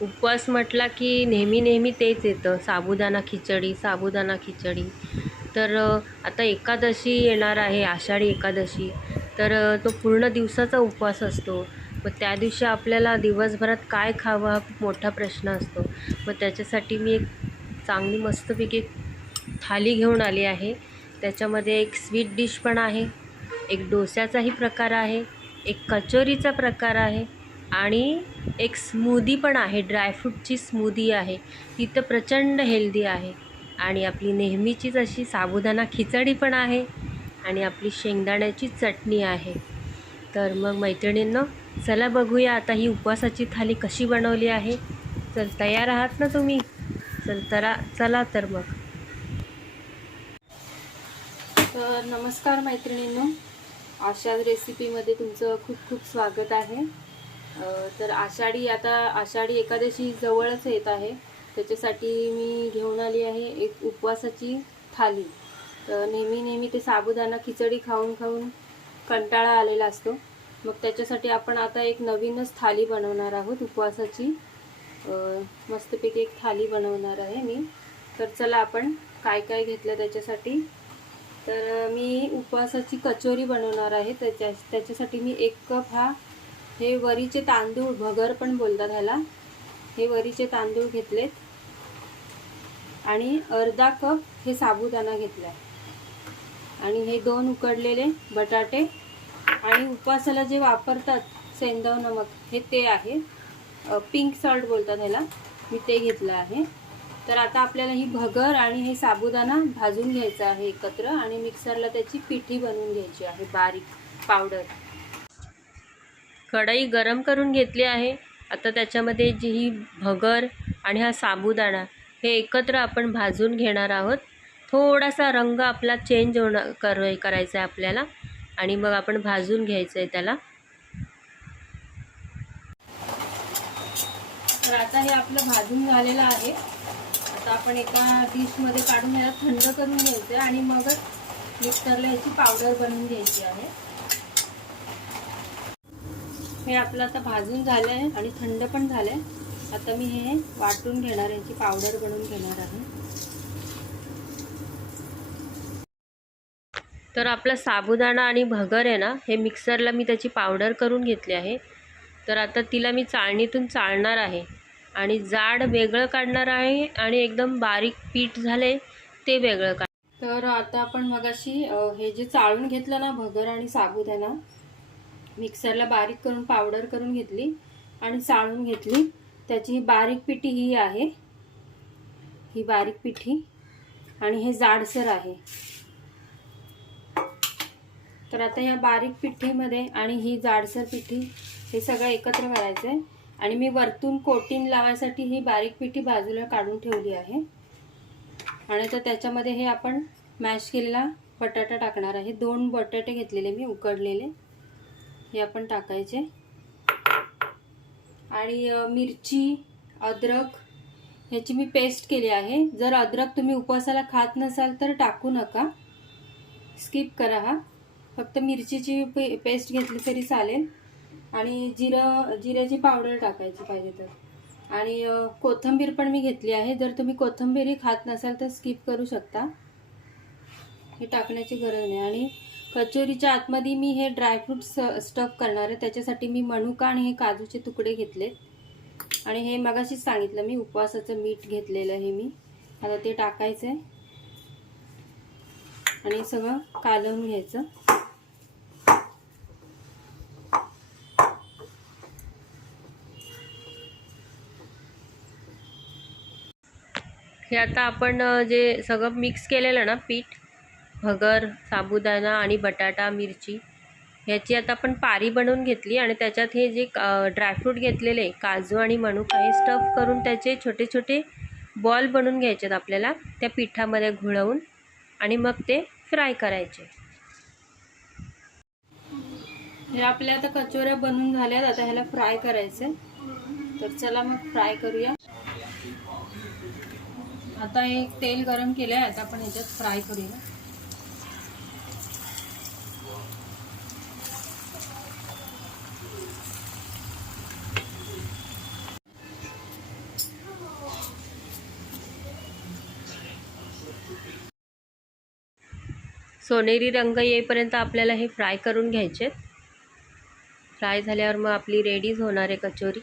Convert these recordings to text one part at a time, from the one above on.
उपवास म्हटला की नेहमी नेहमी तेच येतं, साबुदाणा खिचडी, साबुदाणा खिचडी. तर आता एकादशी येणार आहे, आषाढी एकादशी. तर तो पूर्ण दिवसाचा उपवास असतो. मग त्या दिवशी आपल्याला दिवसभरात काय खावं हा खूप मोठा प्रश्न असतो. मग त्याच्यासाठी मी एक चांगली मस्तपैकी थाली घेऊन आली आहे. त्याच्यामध्ये एक स्वीट डिश पण आहे, एक डोस्याचाही प्रकार आहे, एक कचोरीचा प्रकार आहे आणि एक स्मूदी पण आहे. ड्रायफ्रूटची स्मूदी आहे, ती तर प्रचंड हेल्दी आहे. आणि आपली नेहमीचीच अशी साबुदाणा खिचडी पण आहे आणि आपली शेंगदाण्याची चटणी आहे. तर मग मैत्रिणींनो, चला बघूया आता ही उपवासाची थाली कशी बनवली आहे. चल, तयार आहात ना तुम्ही? चला तर मग. तर नमस्कार मैत्रिणींनो, आशाद रेसिपीमध्ये तुमचं खूप खूप स्वागत आहे. तर आषाढी एकादशी जवळच येत आहे. त्याच्यासाठी मी घेऊन आली आहे एक उपवासाची थाली. तर नेहमी ते साबुदाणा खिचडी खाऊन खाऊन कंटाळा आलेला असतो. मग त्याच्यासाठी आपण आता एक नवीनच थाली बनवणार आहोत उपवासाची. मस्तपैकी एक थाली बनवणार आहे मी. तर चला आपण काय काय घेतलं त्याच्यासाठी. तर मी उपवासाची कचोरी बनवणार आहे. त्याच्यासाठी मी 1 कप हे वरीचे तांदूळ, भगर पण बोलतात ह्याला, हे वरीचे तांदूळ घेतलेत आणि अर्धा कप हे साबुदाणा घेतला आणि हे 2 उकडलेले बटाटे आणि उपवासाला जे वापरतात सेंधव नमक, हे ते आहे, पिंक सॉल्ट बोलतात ह्याला, मी ते घेतलं आहे. तर आता आपल्याला ही भगर आणि हे साबुदाणा भाजून घ्यायचा आहे एकत्र आणि मिक्सरला त्याची पिठी बनवून घ्यायची आहे, बारीक पावडर. कढई गरम करून घेतली आहे. आता त्याच्यामध्ये जी ही भगर आणि हा साबुदाणा हे एकत्र आपण भाजून घेणार आहोत. थोडासा रंग आपला चेंज करायचा आहे आपल्याला आणि मग आपण भाजून घ्यायचं आहे त्याला. तर आता हे आपलं भाजून झालेलं आहे. आता आपण एका डिशमध्ये काढून याला थंड करून घ्यायचं आणि मगच मिक्सरला ह्याची पावडर बनवून घ्यायची आहे. हे आपलं आता भाजून झालं आहे आणि थंड पण झालं आहे. आता मी हे वाटून घेणार, याची पावडर बनवून घेणार आहे. तर आपला साबुदाणा आणि भगर आहे ना, हे मिक्सरला मी त्याची पावडर करून घेतली आहे. तर आता तिला मी चाळणीतून चाळणार आहे आणि जाड वेगळं काढणार आहे आणि एकदम बारीक पीठ झाले ते वेगळं काढ. तर आता आपण मगाशी हे जे चाळून घेतलं ना भगर आणि साबुदाणा, मिक्सरला बारीक करून पावडर करून घेतली आणि चाळून घेतली. त्याची बारीक पिठी ही आहे, ही बारीक पिठी, आणि हे जाडसर आहे. तर आता या बारीक पिठीमध्ये आणि ही जाडसर पिठी हे सगळं एकत्र करायचं आहे आणि मी वरतून कोटिंग लावायसाठी ही बारीक पिठी बाजूला काढून ठेवली आहे. आणि तर त्याच्यामध्ये हे आपण मॅश केलेला बटाटा टाकणार आहे. 2 बटाटे घेतलेले मी उकडलेले, हे आपण टाकायचे. आणि मिरची, अद्रक ह्याची मी पेस्ट केली आहे. जर अद्रक तुम्ही उपवासाला खात नसाल तर टाकू नका, स्किप करा. फक्त मिरचीची पेस्ट घेतली तरी चालेल. आणि जिऱ्याची पावडर टाकायची पाहिजे तर. आणि कोथिंबीर पण मी घेतली आहे. जर तुम्ही कोथिंबीरही खात नसाल तर स्किप करू शकता, हे टाकण्याची गरज नाही. आणि कचोरीच्या आतमध्ये मी हे ड्रायफ्रूट स्टफ करणार आहे. त्याच्यासाठी मी मनुका आणि हे काजूचे तुकडे घेतलेत आणि हे मगाशीच सांगितलं मी उपवासाचं मीठ घेतलेलं आहे मी. आता ते टाकायचं आहे आणि सगळं कालवून घ्यायचं. हे आता आपण जे सगळं मिक्स केलेलं ना पीठ, भगर, साबुदाणा आणि बटाटा, मिरची, ह्याची आता आपण पारी बनवून घेतली आणि त्याच्यात हे जे ड्रायफ्रूट घेतलेले काजू आणि मनुका हे स्टफ करून त्याचे छोटे छोटे बॉल बनवून घ्यायचे आपल्याला त्या पिठामध्ये घुळवून आणि मग ते फ्राय करायचे. हे आपल्या आता कचोऱ्या बनवून झाल्यात. आता ह्याला फ्राय करायचं. तर चला मग फ्राय करूया. आता एक तेल गरम केलं आहे, आता आपण ह्याच्यात फ्राय करूया. सोनेरी रंग येईपर्यंत आपल्याला हे फ्राय करून घ्यायचे. फ्राय झाल्यावर मग आपली रेडीच होणार आहे कचोरी.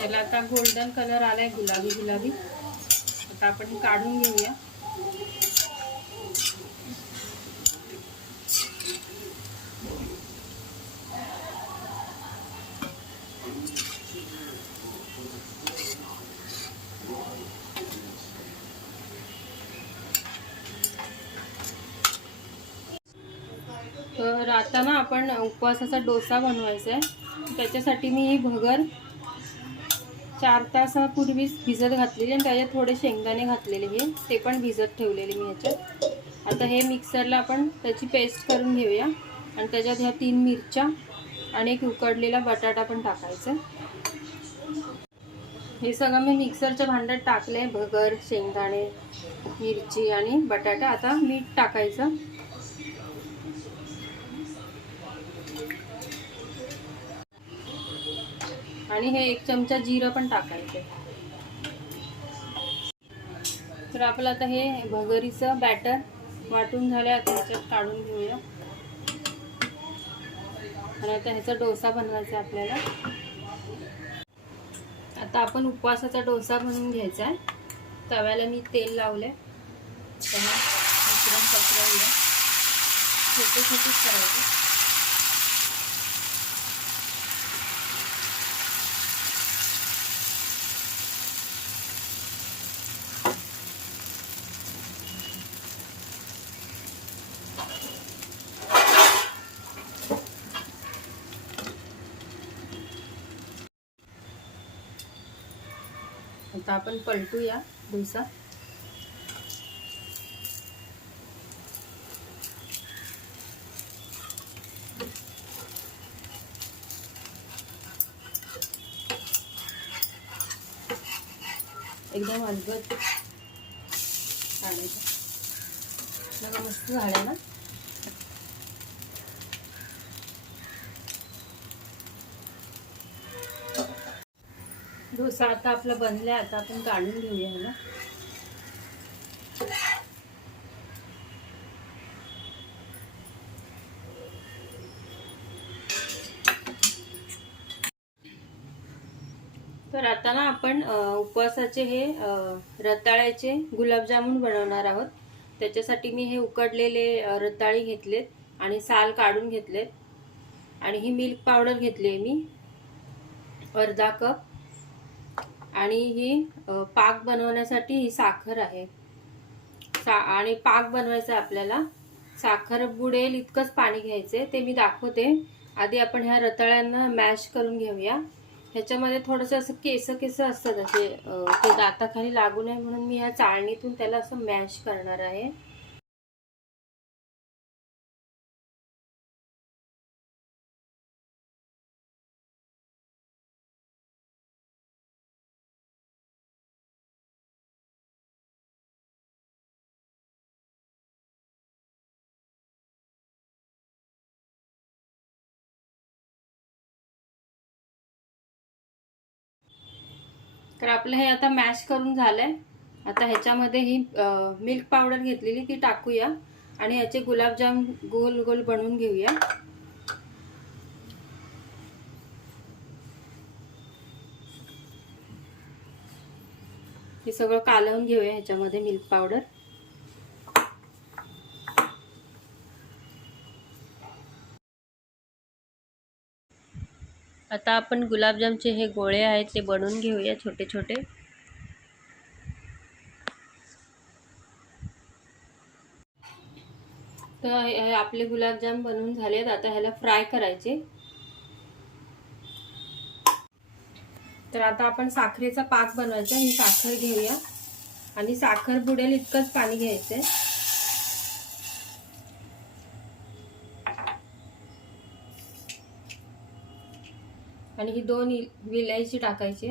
याला आता गोल्डन कलर आलाय, गुलाबी गुलाबी. आता आपण हे काढून घेऊया. तर आता ना आपण उपवासाचा डोसा बनवायचा आहे. त्याच्यासाठी मी ही भगर 4 तासापूर्वीच भिजत घातलेली आणि त्याच्यात थोडे शेंगदाणे घातलेले, हे ते पण भिजत ठेवलेले मी ह्याच्यात. आता हे मिक्सरला आपण त्याची पेस्ट करून घेऊया आणि त्याच्यात ह्या 3 मिरच्या आणि एक उकडलेला बटाटा पण टाकायचा. हे सगळं मी मिक्सरच्या भांड्यात टाकले. भगर, शेंगदाणे, मिरची आणि बटाटा. आता मीठ टाकायचं आणि हे 1 चमचा जिरं पण टाकायचं. तर आपलं आता हे भगरीचं बॅटर वाटून झालं. आता ह्याच्यात काढून घेऊया आणि आता ह्याचा डोसा बनवायचा आपल्याला. आता आपण उपवासाचा डोसा बनवून घ्यायचा आहे. तव्याला मी तेल लावले. त्याला मिश्रण पसरवूया. छोटे छोटेच करायचे. आता आपण पलटूया डोसा. एकदम अलगद काढायचं. बघा मस्त झालं ना. डोसा आता आपला बनलाय. आता आपण काढून घेऊया ह्याला. तर आता ना आपण उपवासाचे हे रताळ्याचे गुलाबजामुन बनवणार आहोत. त्याच्यासाठी मी हे उकडलेले रताळी घेतलेत आणि साल काढून घेतलेत आणि ही मिल्क पावडर घेतली मी अर्धा कप. आणि ही पाक बनवण्यासाठी ही साखर आहे. आणि पाक बनवायचा आपल्याला. साखर बुडेल इतकंच पाणी घ्यायचे, ते मी दाखवते. आधी आपण ह्या रताळ्यांना मॅश करून घेऊया. ह्याच्यामध्ये थोडंसं असं केस असतात असे, ते दाताखाली लागू नये म्हणून मी ह्या चाळणीतून त्याला असं मॅश करणार आहे. तर आपलं हे आता मॅश करून झालंय. आता ह्याच्यामध्ये ही मिल्क पावडर घेतलेली ती टाकूया आणि ह्याचे गुलाबजाम गोल गोल बनवून घेऊया. हे सगळं कालवून घेऊया ह्याच्यामध्ये मिल्क पावडर. आता आपण गुलाबजामचे हे गोळे आहेत ते बनवून घेऊया छोटे छोटे. तर आपले गुलाबजाम बनवून झालेत. आता ह्याला फ्राय करायचे. तर आता आपण साखरेचा पाक बनवायचा. ही साखर घेऊया आणि साखर बुडेल इतकंच पाणी घ्यायचंय. आणि ही 2 विलायची टाकायची.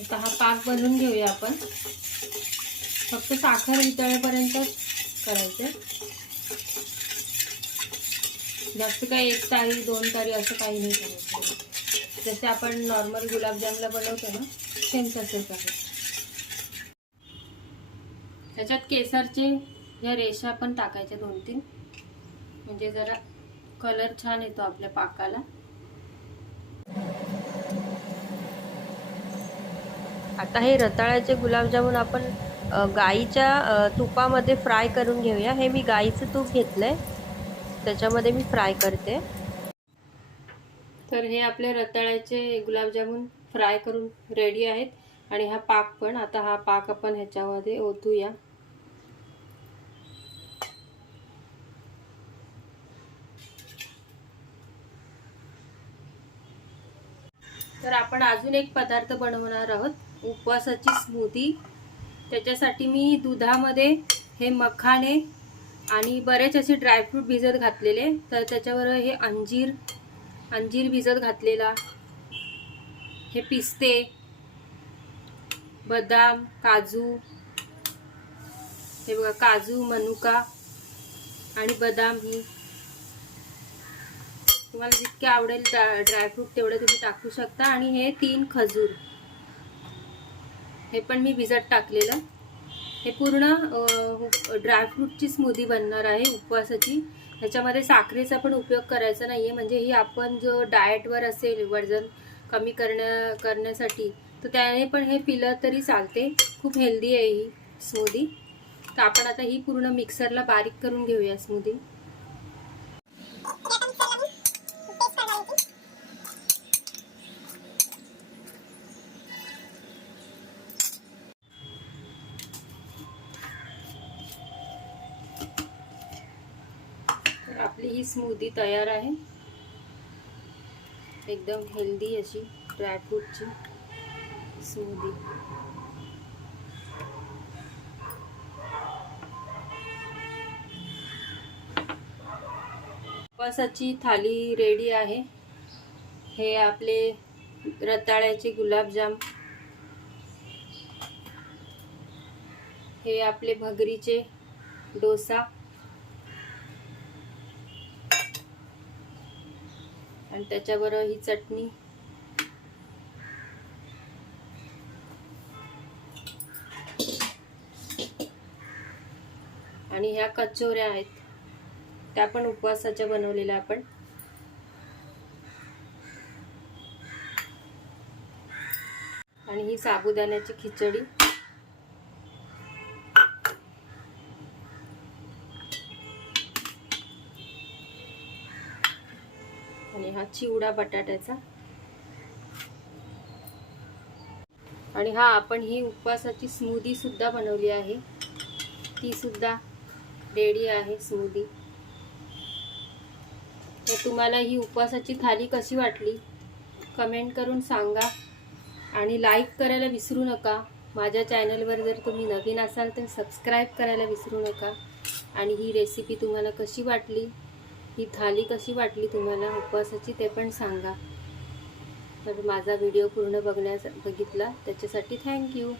आता हा पाक बनवून घेऊया आपण. फक्त साखर वितळेपर्यंत करायचे. जास्त काही 1 तारी 2 तारी असं काही नाही करायचं. जसे आपण नॉर्मल गुलाबजामला बनवतो ना सेम तसंच आहे. त्याच्यात केसरचे ह्या रेषा पण टाकायच्या 2-3, म्हणजे जरा कलर छान येतो आपल्या पाकाला. आता हे रताळ्याचे गुलाबजामुन आपण गाईच्या तुपामध्ये फ्राय करून घेऊया. हे मी गाईचं तूप घेतलंय, त्याच्यामध्ये मी फ्राय करते. तर हे आपले रताळ्याचे गुलाबजामुन फ्राय करून रेडी आहेत. आणि हा पाक पण, आता हा पाक आपण ह्याच्यामध्ये ओतूया. तर आपण अजून एक पदार्थ बनवणार आहोत, उपवासाची स्मूदी. त्याच्यासाठी मी दुधामध्ये हे मखाणे आणि बरेच असे ड्रायफ्रूट भिजत घातलेले, तर त्याच्यावर हे अंजीर भिजत घातलेला, हे पिस्ते, बदाम, काजू, हे बघा काजू, मनुका आणि बदाम, ही तुम्हाला जितके आवडेल ड्रायफ्रूट तेवढे तुम्ही टाकू शकता. आणि हे 3 खजूर, हे पण मी भिजत टाकलेलं. हे पूर्ण ड्रायफ्रूटची स्मूदी बनणार आहे उपवासाची. ह्याच्यामध्ये साखरेचा पण उपयोग करायचा नाहीये, म्हणजे ही आपण जो डाएटवर असेल वजन कमी करण्यासाठी, तर त्याने पण हे पिलं तरी चालते. खूप हेल्दी आहे ही स्मूदी. तर आपण आता ही पूर्ण मिक्सरला बारीक करून घेऊया स्मूदी. आपली ही स्मूदी तयार आहे, एकदम हेल्दी अशी ड्रायफ्रूटची स्मूदी. उपवासाची थाली रेडी आहे. हे आपले रताळ्याचे गुलाबजाम, हे आपले भगरीचे डोसा, आणि त्याच्यावर ही चटणी, आणि ह्या कचोऱ्या आहेत, त्या पण उपवासाच्या बनवलेल्या आपण. आणि ही साबुदाण्याची खिचडी, आणि हा चिवडा बटाट्याचा. आणि हा आपण ही उपवासाची स्मूदी सुद्धा बनवली आहे, ती सुद्धा रेडी आहे स्मूदी. तर तुम्हाला ही उपवासाची थाली कशी वाटली कमेंट करून सांगा. आणि लाईक करायला विसरू नका. माझ्या चॅनलवर जर तुम्ही नवीन असाल तर सबस्क्राईब करायला विसरू नका. आणि ही रेसिपी तुम्हाला कशी वाटली, ही थाली कशी वाटली तुम्हाला उपवासाची, ते पण सांगा. तर माझा व्हिडिओ पूर्ण बघितला त्याच्यासाठी थँक्यू.